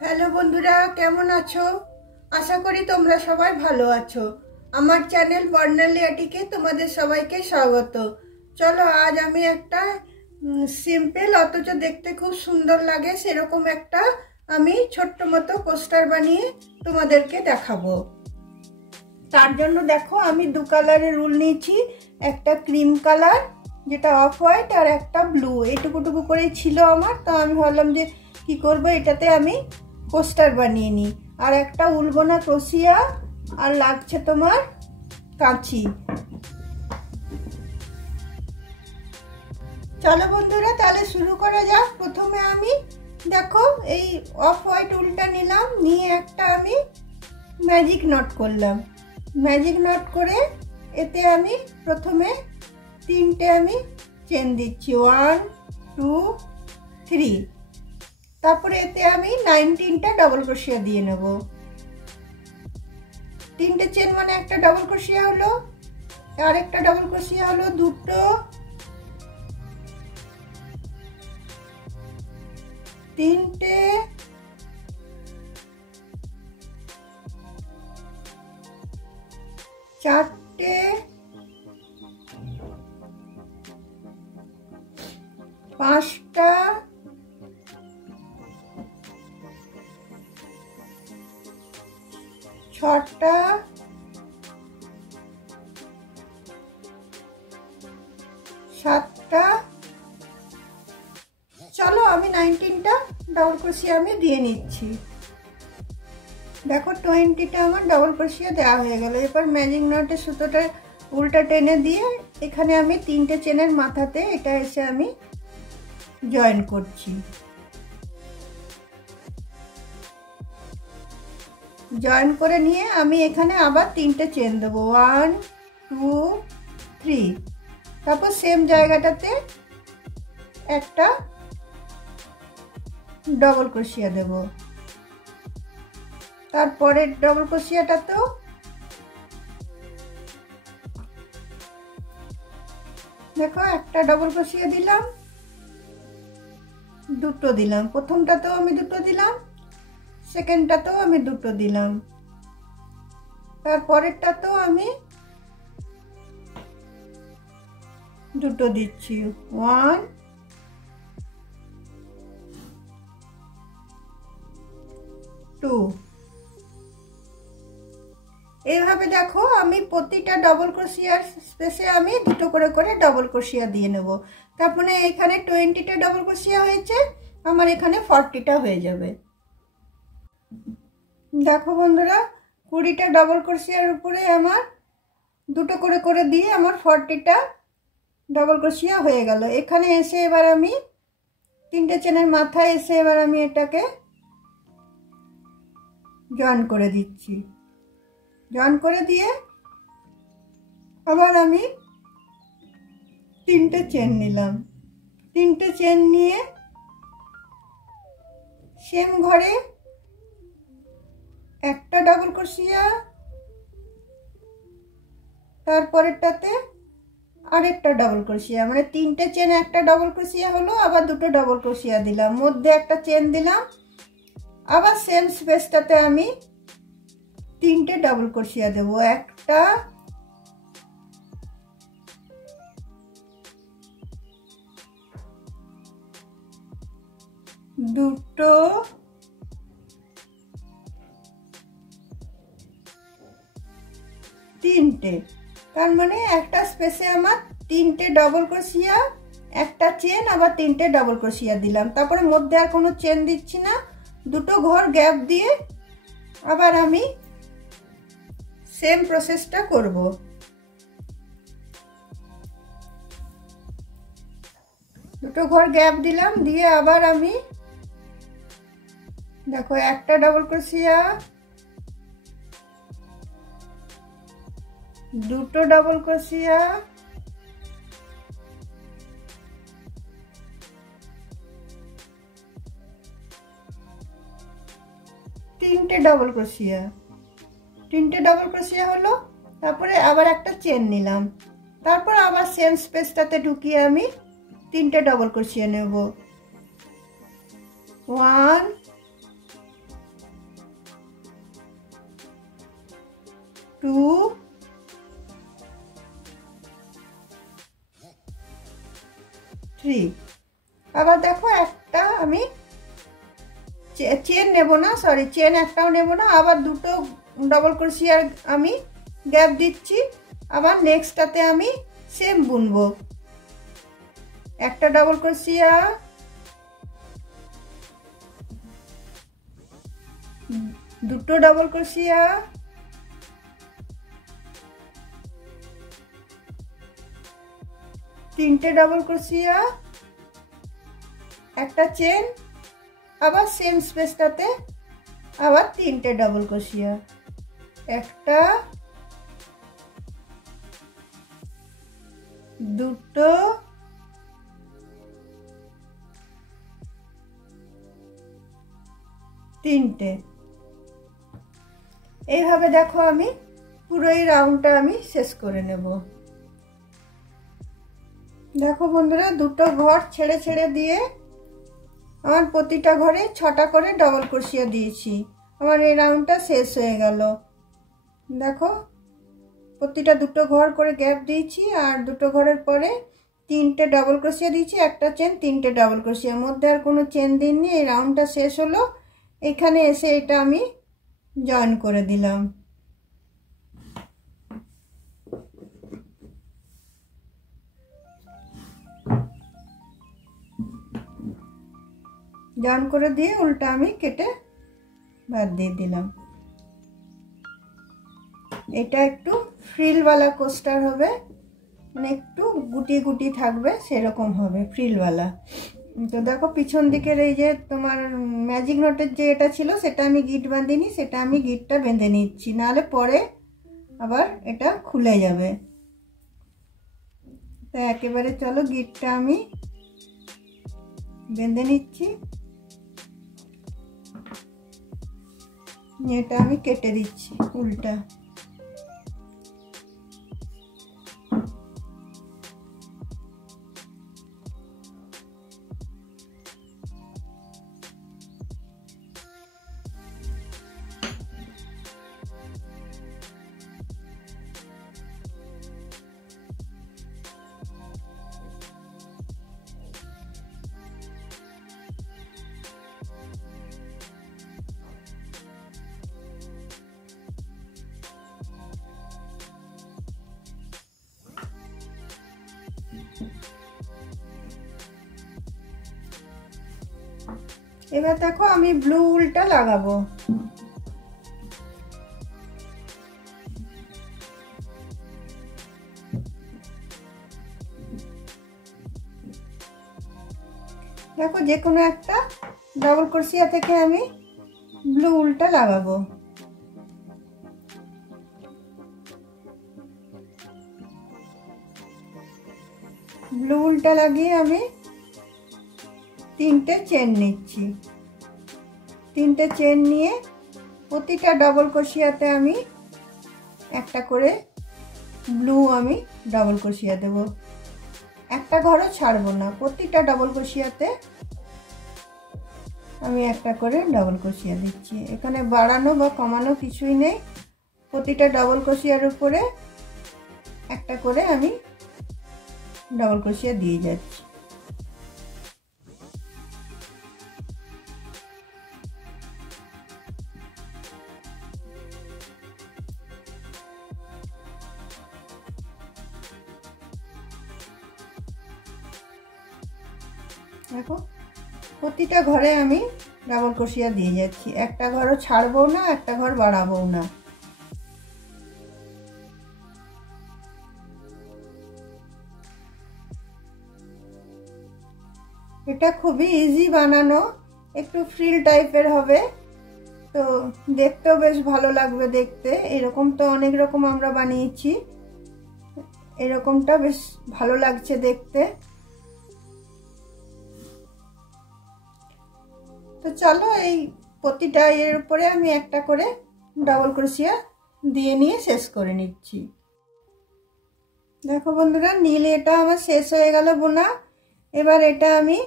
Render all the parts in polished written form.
Hello বন্ধুরা, কেমন আছো? আশা করি তোমরা সবাই ভালো আছো। আমার চ্যানেল বর্ণালী আটিকে তোমাদের সবাইকে স্বাগত। চলো, আজ আমি একটা সিম্পল অথচ দেখতে খুব সুন্দর লাগে সেরকম একটা আমি ছোট্ট মতো পোস্টার বানিয়ে তোমাদেরকে দেখাবো। তার জন্য দেখো, আমি দু কালারের উল নিয়েছি। একটা ক্রিম কালার যেটা অফ হোয়াইট, আর একটা ব্লু। এইটুকুটুকু করেই ছিল আমার, তো আমি ভাবলাম যে কি করব, এটাতে আমি পোস্টার বানিয়ে নিই। আর একটা উল বোনা ক্রোশিয়া, আর লাগছে তোমার কাঁচি। চলো বন্ধুরা, তাহলে শুরু করা যাক। প্রথমে আমি দেখো এই অফ হোয়াইট উলটা নিলাম, নিয়ে একটা আমি ম্যাজিক নট করলাম। ম্যাজিক নট করে এতে আমি প্রথমে তিনটে আমি চেন দিচ্ছি, 1 2 3। তারপরে এতে আমি 19টা ডাবল ক্রোশিয়া দিয়ে নেব। তিনটে চেন মানে একটা ডাবল ক্রোশিয়া হলো, আর একটা ডাবল ক্রোশিয়া হলো, দুটো, তিনটে, চারটে, পাঁচটা, ছটা, সাতটা। চলো, আমি 19টা ডাবল ক্রোশিয়া আমি দিয়ে নিচ্ছি। দেখো 20টা আমার ডাবল ক্রোশিয়া দেওয়া হয়ে গেল। এবার ম্যাজিক নটের সুতোটা উল্টা টেনে দিয়ে এখানে আমি তিনটে চেনের মাথাতে এটা এসে আমি জয়েন করছি। জয়েন করে নিয়ে আমি এখানে আবার তিনটে চেন দেবো, 1 2 3। তারপর সেম জায়গাটাতে একটা ডবল ক্রোশিয়া দেব। তারপরে ডবল ক্রোশিয়াটাতেও দেখো একটা ডবল ক্রোশিয়া দিলাম, দুটো দিলাম। প্রথমটাতেও আমি দুটো দিলাম, সেকেন্ডটাতেও আমি দুটো দিলাম, তারপরেরটাতেও আমি দুটো দিচ্ছি, 1 2। এইভাবে দেখো আমি প্রতিটা ডবল ক্রোশিয়ার স্পেসে আমি দুটো করে করে ডবল ক্রোশিয়া দিয়ে নেব। তারপরে এখানে 20টা ডবল ক্রোশিয়া হয়েছে, আমার এখানে 40টা হয়ে যাবে। দেখো বন্ধুরা, 20টা ডবল ক্রোশিয়ার উপরে আমার দুটো করে করে দিয়ে আমার 40টা ডবল ক্রোশিয়া হয়ে গেল। এখানে এসে এবার আমি তিনটে চেনের মাথায় এসে এবার আমি এটাকে জয়েন করে দিচ্ছি। জয়েন করে দিয়ে আবার আমি তিনটে চেন নিলাম। তিনটে চেন নিয়ে সেম ঘরে একটা ডাবল ক্রোশিয়া, তারপরেরটাতে আরেকটা ডাবল ক্রোশিয়া, মানে তিনটে চেন একটা ডাবল ক্রোশিয়া হলো, আবার দুটো ডাবল ক্রোশিয়া দিলাম, মধ্যে একটা চেন দিলাম, আবার সেম স্পেসটাতে আমি তিনটে ডাবল ক্রোশিয়া দেব, একটা, দুটো, তিনটে। তার মানে একটা স্পেসে আমার তিনটে ডবল ক্রোশিয়া, একটা চেন, আবার তিনটে ডবল ক্রোশিয়া দিলাম। তারপরে মধ্যে আর কোনো চেন দিচ্ছি না, দুটো ঘর গ্যাপ দিয়ে আবার আমি সেম প্রসেসটা করব। দুটো ঘর গ্যাপ দিলাম, দিয়ে আবার আমি দেখো একটা ডাবল ক্রোশিয়া, দুটো ডাবল ক্রোশিয়া, তিনটে ডাবল ক্রোশিয়া। তিনটে ডাবল ক্রোশিয়া হলো, তারপরে আবার একটা চেন নিলাম, তারপর আবার সেম স্পেসটাতে ঢুকিয়ে আমি তিনটে ডাবল ক্রোশিয়া নেব, 1 2 3 আবার দেখো একটা আমি চেন নেব না, সরি চেন একটাও নেব না, আবার দুটো ডবল ক্রোশিয়ার আমি গ্যাপ দিচ্ছি, আবার নেক্সটটাতে আমি সেম বুনবো। একটা ডবল ক্রোশিয়া, দুটো ডবল ক্রোশিয়া, তিনটে ডবল ক্রোশিয়া, একটা চেন, আবার সেম স্পেসটাতে আবার তিনটে ডবল ক্রোশিয়া, একটা, দুটো, তিনটে। এইভাবে দেখো আমি পুরো এই রাউন্ডটা আমি শেষ করে নেব। দেখো বন্ধুরা, দুটো ঘর ছেড়ে ছেড়ে দিয়ে আমার প্রতিটা ঘরে 6টা করে ডবল ক্রোশিয়া দিয়েছি। আমার এই রাউন্ডটা শেষ হয়ে গেল। দেখো প্রতিটা দুটো ঘর করে গ্যাপ দিয়েছি, আর দুটো ঘরের পরে তিনটে ডবল ক্রোশিয়া দিয়েছি, একটা চেন, তিনটে ডবল ক্রোশিয়ার মধ্যে আর কোনো চেন দিইনি। এই রাউন্ডটা শেষ হলো। এখানে এসে এটা আমি জয়েন করে দিলাম। জয়েন করে দিয়ে উল্টা আমি কেটে বাদ দিয়ে দিলাম। এটা একটু ফ্রিলওয়ালা কোস্টার হবে, মানে একটু গুটি গুটি থাকবে, সেরকম হবে ফ্রিলওয়ালা। তো দেখো পিছন দিকের এই যে তোমার ম্যাজিক নটের যে এটা ছিল, সেটা আমি গিট বাঁধিনি, সেটা আমি গিটটা বেঁধে নিচ্ছি, নাহলে পরে আবার এটা খুলে যাবে। তো একেবারে চলো গিটটা আমি বেঁধে নিচ্ছি। এটা আমি কেটে দিচ্ছি উল্টা। এবার দেখো আমি ব্লু উলটা লাগাবো। দেখো যে কোনো একটা ডবল ক্রোশিয়া থেকে আমি ব্লু উলটা লাগাবো। ব্লু উলটা লাগিয়ে আমি তিনটে চেন নিচ্ছি। তিনটে চেন নিয়ে প্রতিটা ডবল ক্রোশিয়াতে আমি একটা করে ব্লু আমি ডবল ক্রোশিয়া দেব। একটা ঘরও ছাড়বো না, প্রতিটা ডবল ক্রোশিয়াতে আমি একটা করে ডবল ক্রোশিয়া দিচ্ছি। এখানে বাড়ানো বা কমানো কিছুই নেই, প্রতিটা ডবল ক্রোশিয়ার উপরে একটা করে আমি ডবল ক্রোশিয়া দিয়ে যাচ্ছি। দেখো প্রতিটা ঘরে আমি ডাবল ক্রোশিয়া দিয়ে যাচ্ছি, একটা ঘরও ছাড়বো না, একটা ঘর বাড়াবো না। এটা খুবই ইজি বানানো, একটু ফ্রিল টাইপের হবে, তো দেখতেও বেশ ভালো লাগবে দেখতে। এরকম তো অনেক রকম আমরা বানিয়েছি, এরকমটা বেশ ভালো লাগছে দেখতে। তো চলো এই প্রতিটা এর উপরে আমি একটা করে ডাবল ক্রোশিয়া দিয়ে নিয়ে শেষ করে নিচ্ছি। দেখো বন্ধুরা, নীল এটা আমার শেষ হয়ে গেল বোনা। এবার এটা আমি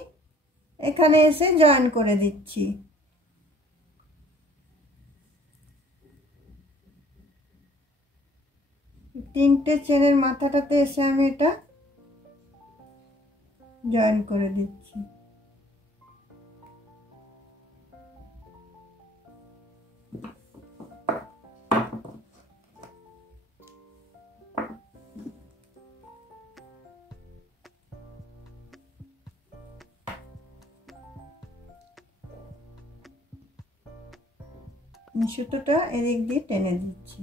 এখানে এসে জয়েন করে দিচ্ছি। তিনটে চেনের মাথাটাতে এসে আমি এটা জয়েন করে দিচ্ছি। সুতোটা এদিক দিয়ে টেনে দিচ্ছি।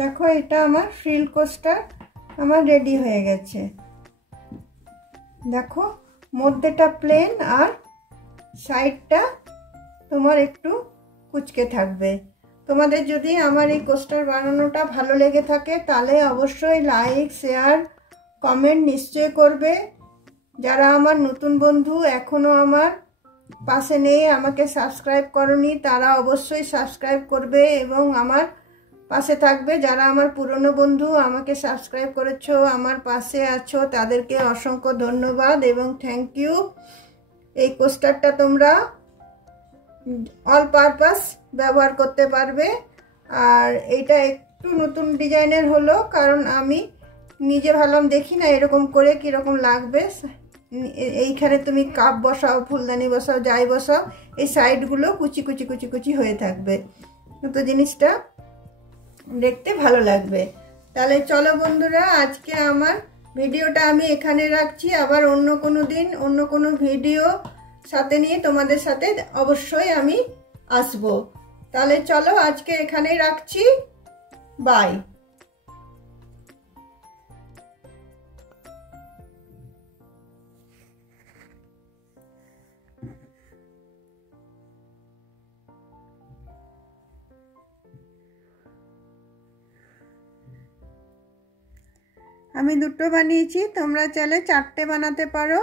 দেখো এটা আমার ফ্রিল কোস্টার আমার রেডি হয়ে গেছে। দেখো মধ্যেটা প্লেন আর সাইডটা তোমার একটু কুচকে থাকবে। তোমাদের যদি আমার এই কোস্টার বানানোটা ভালো লেগে থাকে তাহলে অবশ্যই লাইক শেয়ার কমেন্ট নিশ্চয় করবে। যারা আমার নতুন বন্ধু এখনো আমার পাশে নেই, আমাকে সাবস্ক্রাইব করনি, তারা অবশ্যই সাবস্ক্রাইব করবে এবং আমার পাশে থাকবে। যারা আমার পুরনো বন্ধু আমাকে সাবস্ক্রাইব করেছো, আমার পাশে আছো, তাদেরকে অসংখ্য ধন্যবাদ এবং থ্যাংক ইউ। এই কোস্টারটা তোমরা অল পারপাস ব্যবহার করতে পারবে। আর এইটা একটু নতুন ডিজাইনের হলো, কারণ আমি নিজে ভাবলাম দেখি না এরকম করে কীরকম লাগবে। এইখানে তুমি কাপ বসাও, ফুলদানি বসাও, যাই বসাও, এই সাইডগুলো কুচি কুচি কুচি কুচি হয়ে থাকবে, তো জিনিসটা দেখতে ভালো লাগবে। তাহলে চলো বন্ধুরা, আজকে আমার ভিডিওটা আমি এখানে রাখছি। আবার অন্য কোনো দিন অন্য কোনো ভিডিও সাথে নিয়ে তোমাদের সাথে অবশ্যই আমি আসবো। তাহলে চলো আজকে এখানেই রাখছি, বাই। আমি দুটো বানিয়েছি, তোমরা চাইলে 4টে বানাতে পারো।